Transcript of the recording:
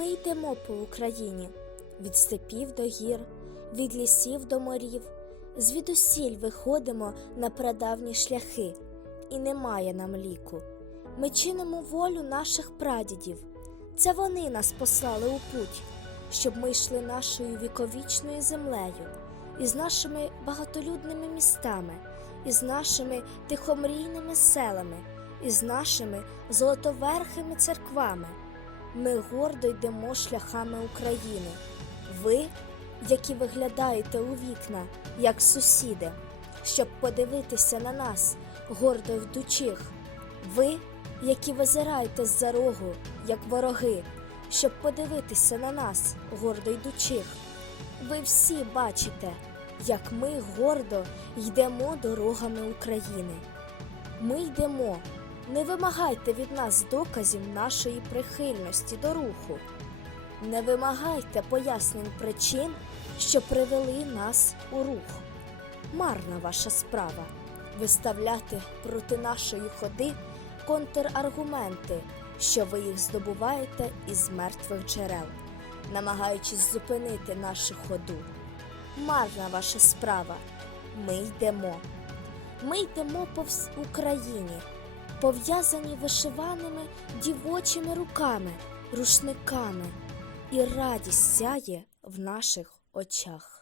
Ми йдемо по Україні від степів до гір, від лісів до морів, звідусіль виходимо на прадавні шляхи, і немає нам ліку. Ми чинимо волю наших прадідів. Це вони нас послали у путь, щоб ми йшли нашою віковічною землею, із нашими багатолюдними містами, із нашими тихомрійними селами, із нашими золотоверхими церквами. Ми гордо йдемо шляхами України. Ви, які виглядаєте у вікна, як сусіди, щоб подивитися на нас, гордо йдучих. Ви, які визираєте з-за рогу, як вороги, щоб подивитися на нас, гордо йдучих. Ви всі бачите, як ми гордо йдемо дорогами України. Ми йдемо. Не вимагайте від нас доказів нашої прихильності до руху. Не вимагайте пояснень причин, що привели нас у рух. Марна ваша справа виставляти проти нашої ходи контраргументи, що ви їх здобуваєте із мертвих джерел, намагаючись зупинити нашу ходу. Марна ваша справа. Ми йдемо. Ми йдемо по вс- Україні, пов'язані вишиваними дівочими руками, рушниками, і радість сяє в наших очах.